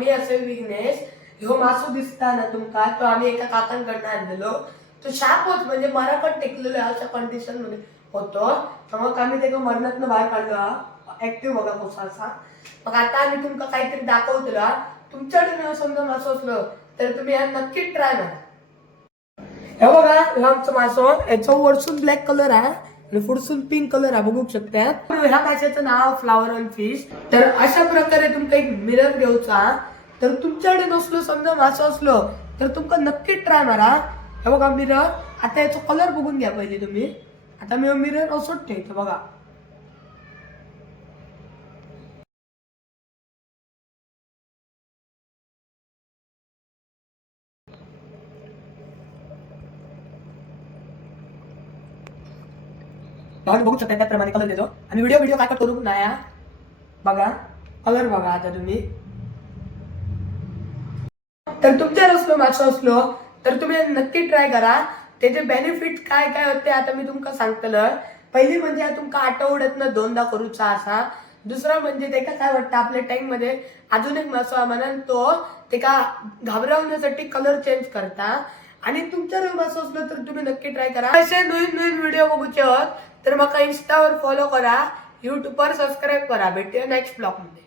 मी असे विघ्नेश ह्यो मासो दिसता ना तुमका तो आम्ही एका काकांकडनं आणलेलो. तो शार्प होत म्हणजे मराकट टेकलेलो अशा कंडिशन मध्ये होतो. तर मग आम्ही त्याला मरणातनं बाहेर काढलो. ऍक्टिव्ह बघा कसा असा. मग आता आम्ही तुमका काहीतरी दाखवतो. तुमच्याकडे समजा मासो असलो तर तुम्ही हा नक्की ट्राय करा. हे बघा लांबचं मासो याचा वरसून ब्लॅक कलर आहे आणि पुढसून पिंक कलर आहे बघू शकता. ह्या माशाचं नाव फ्लावर ऑन फिश. तर अशा प्रकारे तुमका एक मिरर घेऊचा. तर तुमच्याकडे नसलो समजा मासो असलो तर तुमका नक्की ट्राय मारा. हे बघा मिरर. आता याचा कलर बघून घ्या पहिले तुम्ही. आता मी मिरर असोच ठेवतो बघा. बघू शकता त्याप्रमाणे कलर देतो आणि व्हिडिओ काय करू नाही बघा कलर बघा. आता तुम्ही तर तुमच्यावर असलो मासो असलो तर तुम्ही नक्की ट्राय करा. त्याचे बेनिफिट काय काय होते आता मी तुमका सांगतलं. पहिली म्हणजे तुमका आठवड्यातनं 2दा करूचा असा. दुसरा म्हणजे त्याका काय वाटतं आपल्या टँक मध्ये अजून एक मासो म्हणून तो त्याका घाबरवण्यासाठी कलर चेंज करता. आणि तुमच्यावर मासो असलो तर तुम्ही नक्की ट्राय करा. असे नवीन व्हिडिओ बघूचे तर मका इंस्टावर फॉलो करा. युट्यूबवर सबस्क्राईब करा. भेटूया नेक्स्ट ब्लॉग मध्ये.